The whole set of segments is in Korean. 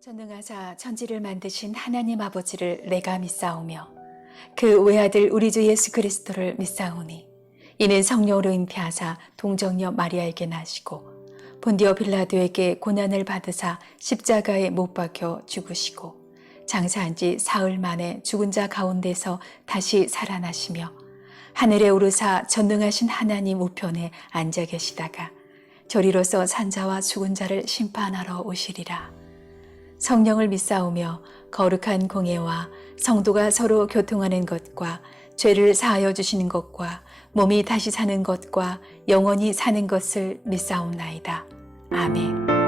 전능하사 천지를 만드신 하나님 아버지를 내가 믿사오며 그 외아들 우리 주 예수 그리스도를 믿사오니 이는 성령으로 잉태하사 동정녀 마리아에게 나시고 본디오 빌라도에게 고난을 받으사 십자가에 못 박혀 죽으시고 장사한 지 사흘 만에 죽은 자 가운데서 다시 살아나시며 하늘에 오르사 전능하신 하나님 우편에 앉아 계시다가 저리로서 산자와 죽은 자를 심판하러 오시리라. 성령을 믿사오며 거룩한 공예와 성도가 서로 교통하는 것과 죄를 사하여 주시는 것과 몸이 다시 사는 것과 영원히 사는 것을 믿사옵나이다. 아멘.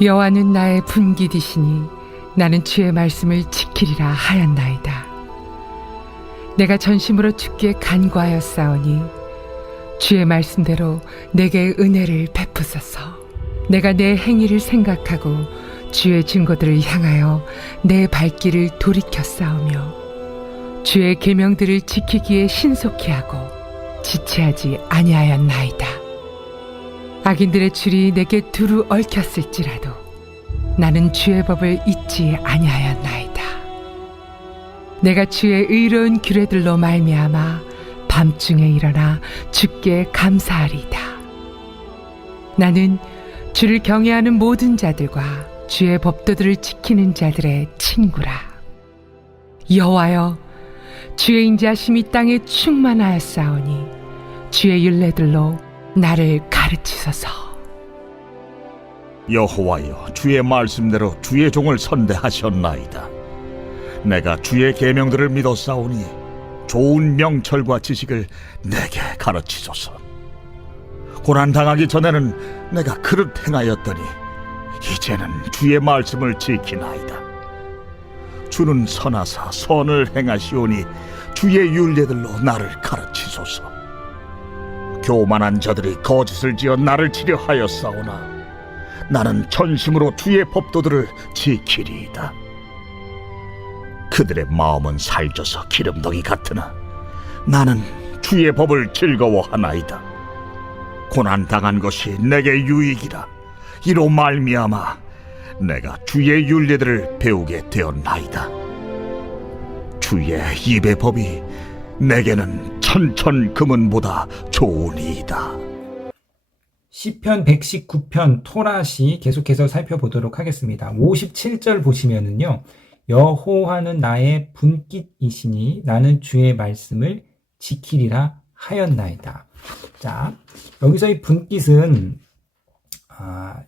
여호와는 나의 분깃이시니 나는 주의 말씀을 지키리라 하였나이다. 내가 전심으로 주께 간구하였사오니 주의 말씀대로 내게 은혜를 베푸소서. 내가 내 행위를 생각하고 주의 증거들을 향하여 내 발길을 돌이켰사오며 주의 계명들을 지키기에 신속히 하고 지체하지 아니하였나이다. 악인들의 줄이 내게 두루 얽혔을지라도 나는 주의 법을 잊지 아니하였나이다. 내가 주의 의로운 규례들로 말미암아 밤중에 일어나 주께 감사하리이다. 나는 주를 경외하는 모든 자들과 주의 법도들을 지키는 자들의 친구라. 여호와여, 주의 인자하심이 땅에 충만하였사오니 주의 율례들로 나를 가르치소서. 여호와여, 주의 말씀대로 주의 종을 선대하셨나이다. 내가 주의 계명들을 믿었사오니 좋은 명철과 지식을 내게 가르치소서. 고난당하기 전에는 내가 그릇 행하였더니 이제는 주의 말씀을 지키나이다. 주는 선하사 선을 행하시오니 주의 율례들로 나를 가르치소서. 교만한 자들이 거짓을 지어 나를 치려 하였사오나 나는 전심으로 주의 법도들을 지키리이다. 그들의 마음은 살쪄서 기름덩이 같으나 나는 주의 법을 즐거워하나이다. 고난당한 것이 내게 유익이라. 이로 말미암아 내가 주의 율례들을 배우게 되었나이다. 주의 입의 법이 내게는 천천 금은보다 좋으니이다. 시편 119편 토라시 계속해서 살펴보도록 하겠습니다. 57절 보시면은요, 여호와는 나의 분깃이시니 나는 주의 말씀을 지키리라 하였나이다. 자, 여기서 이 분깃은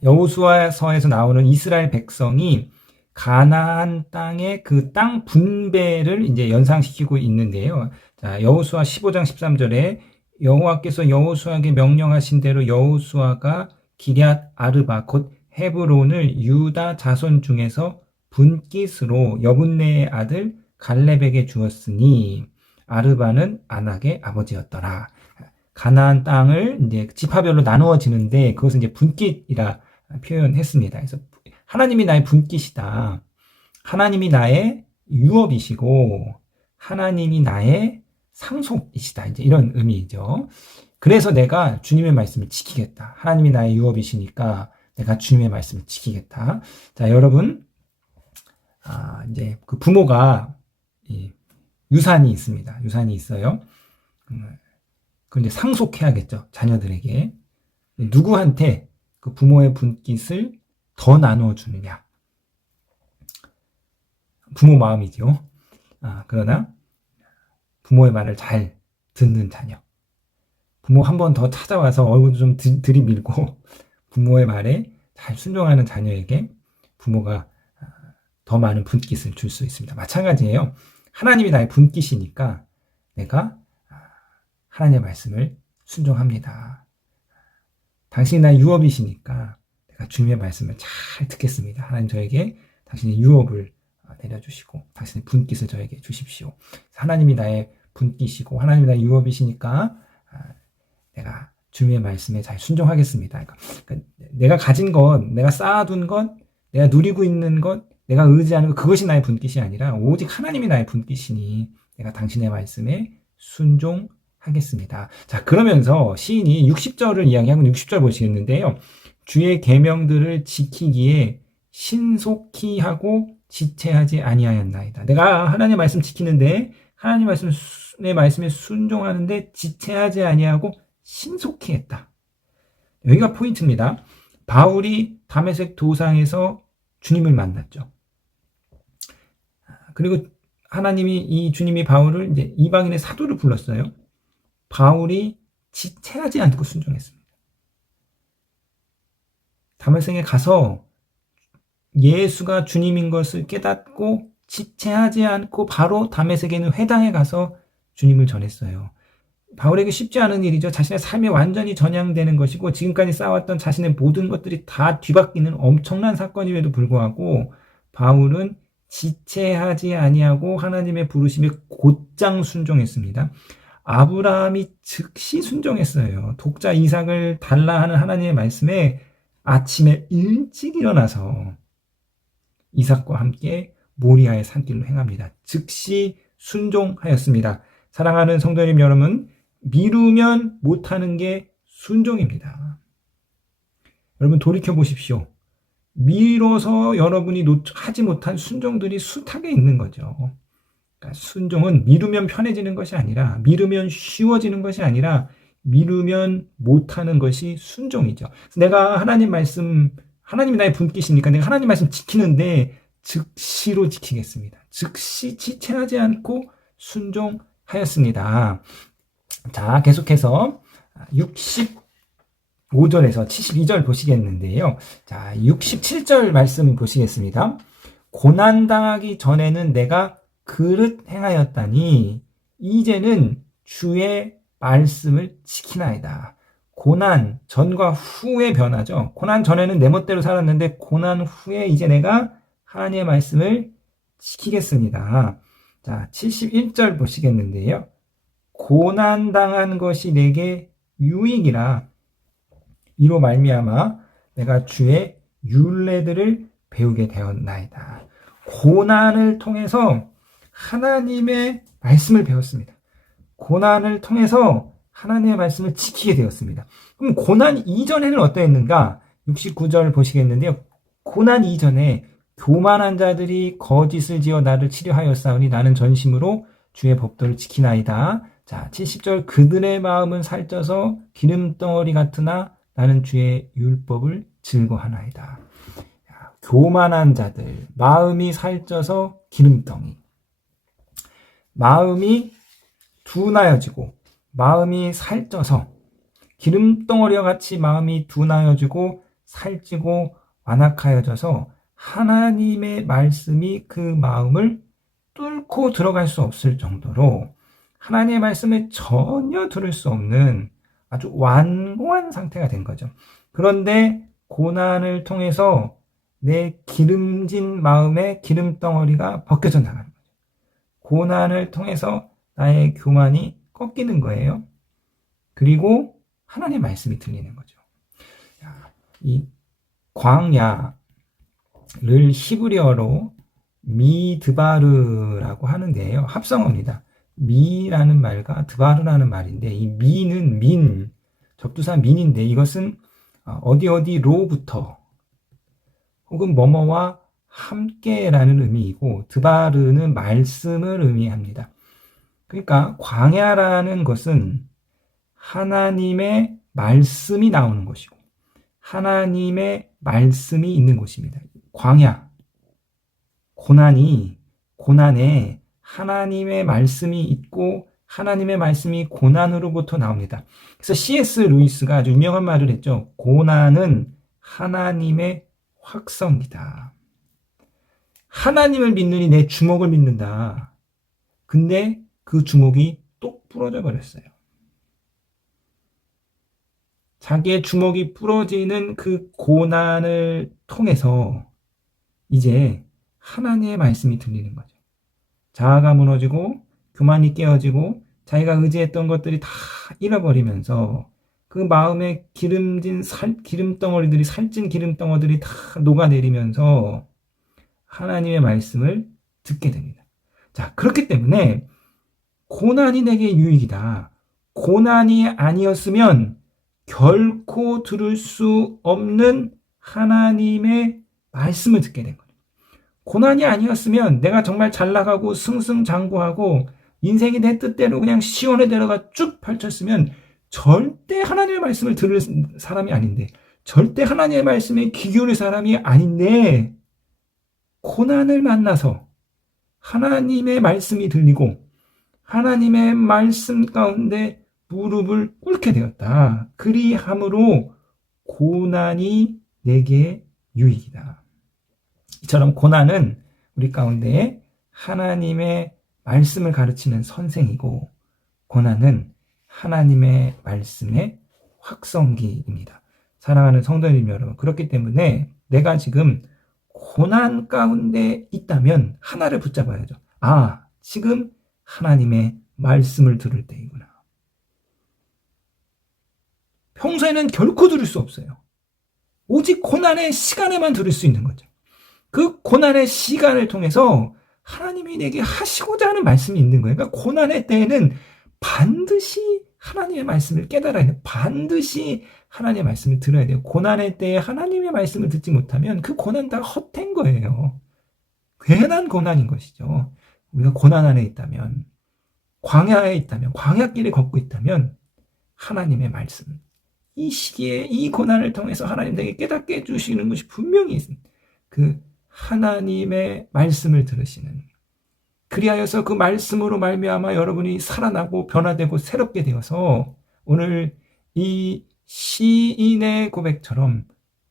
여호수아서에서 나오는 이스라엘 백성이 가나안 땅의 그 땅 분배를 이제 연상시키고 있는데요. 자, 여호수아 15장 13절에 여호와께서 여호수아에게 명령하신 대로 여호수아가 기럇 아르바 곧 헤브론을 유다 자손 중에서 분깃으로 여분네의 아들 갈렙에게 주었으니 아르바는 아낙의 아버지였더라. 가나안 땅을 이제 지파별로 나누어지는데 그것은 이제 분깃이라 표현했습니다. 그래서 하나님이 나의 분깃이다. 하나님이 나의 유업이시고 하나님이 나의 상속이시다. 이제 이런 의미죠. 그래서 내가 주님의 말씀을 지키겠다. 하나님이 나의 유업이시니까 내가 주님의 말씀을 지키겠다. 자, 여러분, 이제 그 부모가 유산이 있습니다. 유산이 있어요. 그걸 이제 상속해야겠죠. 자녀들에게. 누구한테 그 부모의 분깃을 더 나누어주느냐. 부모 마음이죠. 그러나 부모의 말을 잘 듣는 자녀. 부모 한 번 더 찾아와서 얼굴 좀 들이밀고 부모의 말에 잘 순종하는 자녀에게 부모가 더 많은 분깃을 줄 수 있습니다. 마찬가지예요. 하나님이 나의 분깃이니까 내가 하나님의 말씀을 순종합니다. 당신이 나의 유업이시니까 내가 주님의 말씀을 잘 듣겠습니다. 하나님 저에게 당신의 유업을 내려주시고 당신의 분깃을 저에게 주십시오. 하나님이 나의 분깃이고 하나님이 나의 유업이시니까 내가 주님의 말씀에 잘 순종하겠습니다. 그러니까 내가 가진 것, 내가 쌓아둔 것, 내가 누리고 있는 것, 내가 의지하는 것, 그것이 나의 분깃이 아니라 오직 하나님이 나의 분깃이니 내가 당신의 말씀에 순종하겠습니다. 자, 그러면서 시인이 60절을 이야기하고 60절 보시겠는데요. 주의 계명들을 지키기에 신속히 하고 지체하지 아니하였나이다. 내가 하나님의 말씀 지키는데 하나님의 말씀에 순종하는데 지체하지 아니하고 신속히 했다. 여기가 포인트입니다. 바울이 다메섹 도상에서 주님을 만났죠. 그리고 하나님이 주님이 바울을 이제 이방인의 사도를 불렀어요. 바울이 지체하지 않고 순종했습니다. 다메섹에 가서 예수가 주님인 것을 깨닫고 지체하지 않고 바로 다메섹에 있는 회당에 가서 주님을 전했어요. 바울에게 쉽지 않은 일이죠. 자신의 삶이 완전히 전향되는 것이고 지금까지 쌓아왔던 자신의 모든 것들이 다 뒤바뀌는 엄청난 사건임에도 불구하고 바울은 지체하지 아니하고 하나님의 부르심에 곧장 순종했습니다. 아브라함이 즉시 순종했어요. 독자 이삭을 달라 하는 하나님의 말씀에 아침에 일찍 일어나서 이삭과 함께 모리아의 산길로 행합니다. 즉시 순종하였습니다. 사랑하는 성도님 여러분, 미루면 못하는 게 순종입니다. 여러분 돌이켜 보십시오. 미뤄서 여러분이 하지 못한 순종들이 숱하게 있는 거죠. 그러니까 순종은 미루면 편해지는 것이 아니라, 미루면 쉬워지는 것이 아니라 미루면 못하는 것이 순종이죠. 그래서 내가 하나님 말씀, 하나님이 나의 분깃이니까 내가 하나님 말씀 지키는데 즉시로 지키겠습니다. 즉시 지체하지 않고 순종하였습니다. 자, 계속해서 5절에서 72절 보시겠는데요. 자, 67절 말씀 보시겠습니다. 고난당하기 전에는 내가 그릇 행하였다니 이제는 주의 말씀을 지키나이다. 고난 전과 후의 변화죠. 고난 전에는 내 멋대로 살았는데 고난 후에 이제 내가 하나님의 말씀을 지키겠습니다. 자, 71절 보시겠는데요. 고난당한 것이 내게 유익이라 이로 말미암아 내가 주의 율례들을 배우게 되었나이다. 고난을 통해서 하나님의 말씀을 배웠습니다. 고난을 통해서 하나님의 말씀을 지키게 되었습니다. 그럼 고난 이전에는 어떠했는가? 69절 보시겠는데요. 고난 이전에 교만한 자들이 거짓을 지어 나를 치료하였사오니 나는 전심으로 주의 법도를 지키나이다. 자, 70절 그들의 마음은 살쪄서 기름덩어리 같으나 나는 주의 율법을 즐거워하나이다. 교만한 자들, 마음이 살쪄서 기름덩이, 마음이 둔하여지고 마음이 살쪄서 기름덩어리와 같이 마음이 둔하여지고 살찌고 완악하여져서 하나님의 말씀이 그 마음을 뚫고 들어갈 수 없을 정도로 하나님의 말씀을 전혀 들을 수 없는 아주 완고한 상태가 된 거죠. 그런데 고난을 통해서 내 기름진 마음의 기름덩어리가 벗겨져 나가는 거죠. 고난을 통해서 나의 교만이 꺾이는 거예요. 그리고 하나님의 말씀이 들리는 거죠. 이 광야를 히브리어로 미드바르라고 하는데요. 합성어입니다. 미라는 말과 드바르라는 말인데 이 미는 민, 접두사 민인데 이것은 어디로부터 혹은 뭐뭐와 함께라는 의미이고 드바르는 말씀을 의미합니다. 그러니까 광야라는 것은 하나님의 말씀이 나오는 곳이고 하나님의 말씀이 있는 곳입니다. 광야, 고난에 하나님의 말씀이 있고 하나님의 말씀이 고난으로부터 나옵니다. 그래서 C.S. 루이스가 아주 유명한 말을 했죠. 고난은 하나님의 확성이다. 하나님을 믿느니 내 주먹을 믿는다. 근데 그 주먹이 똑 부러져 버렸어요. 자기의 주먹이 부러지는 그 고난을 통해서 이제 하나님의 말씀이 들리는 거죠. 자아가 무너지고 교만이 깨어지고 자기가 의지했던 것들이 다 잃어버리면서 그 마음에 기름진 기름덩어리들이 살찐 기름덩어리들이 다 녹아내리면서 하나님의 말씀을 듣게 됩니다. 자, 그렇기 때문에 고난이 내게 유익이다. 고난이 아니었으면 결코 들을 수 없는 하나님의 말씀을 듣게 된 거예요. 고난이 아니었으면 내가 정말 잘 나가고 승승장구하고 인생이 내 뜻대로 그냥 시원의 대로가 쭉 펼쳤으면 절대 하나님의 말씀을 들을 사람이 아닌데, 절대 하나님의 말씀에 귀 기울일 사람이 아닌데, 고난을 만나서 하나님의 말씀이 들리고 하나님의 말씀 가운데 무릎을 꿇게 되었다. 그리함으로 고난이 내게 유익이다. 이처럼 고난은 우리 가운데 하나님의 말씀을 가르치는 선생이고, 고난은 하나님의 말씀의 확성기입니다. 사랑하는 성도님 여러분, 그렇기 때문에 내가 지금 고난 가운데 있다면 하나를 붙잡아야죠. 아, 지금 하나님의 말씀을 들을 때이구나. 평소에는 결코 들을 수 없어요. 오직 고난의 시간에만 들을 수 있는 거죠. 그 고난의 시간을 통해서 하나님이 내게 하시고자 하는 말씀이 있는 거예요. 그러니까 고난의 때에는 반드시 하나님의 말씀을 깨달아야 돼요. 반드시 하나님의 말씀을 들어야 돼요. 고난의 때에 하나님의 말씀을 듣지 못하면 그 고난 다 헛된 거예요. 괜한 고난인 것이죠. 우리가 고난 안에 있다면, 광야에 있다면, 광야길을 걷고 있다면 하나님의 말씀, 이 시기에 이 고난을 통해서 하나님 내게 깨닫게 해주시는 것이 분명히 있습니다. 그 하나님의 말씀을 들으시는, 그리하여서 그 말씀으로 말미암아 여러분이 살아나고 변화되고 새롭게 되어서 오늘 이 시인의 고백처럼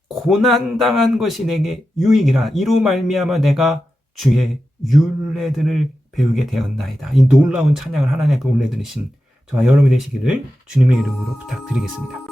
고난당한 것이 내게 유익이라 이로 말미암아 내가 주의 율례들을 배우게 되었나이다. 이 놀라운 찬양을 하나님 앞에 올려드리신 저와 여러분이 되시기를 주님의 이름으로 부탁드리겠습니다.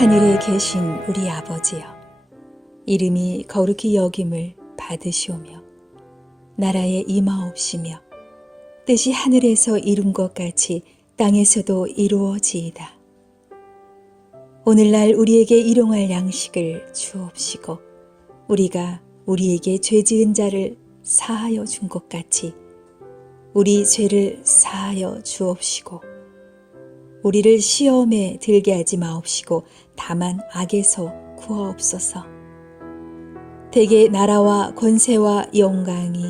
하늘에 계신 우리 아버지여, 이름이 거룩히 여김을 받으시오며 나라에 임하옵시며 뜻이 하늘에서 이룬 것 같이 땅에서도 이루어지이다. 오늘날 우리에게 일용할 양식을 주옵시고 우리가 우리에게 죄 지은 자를 사하여 준 것 같이 우리 죄를 사하여 주옵시고 우리를 시험에 들게 하지 마옵시고 다만 악에서 구하옵소서. 대개 나라와 권세와 영광이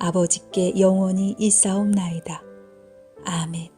아버지께 영원히 있사옵나이다. 아멘.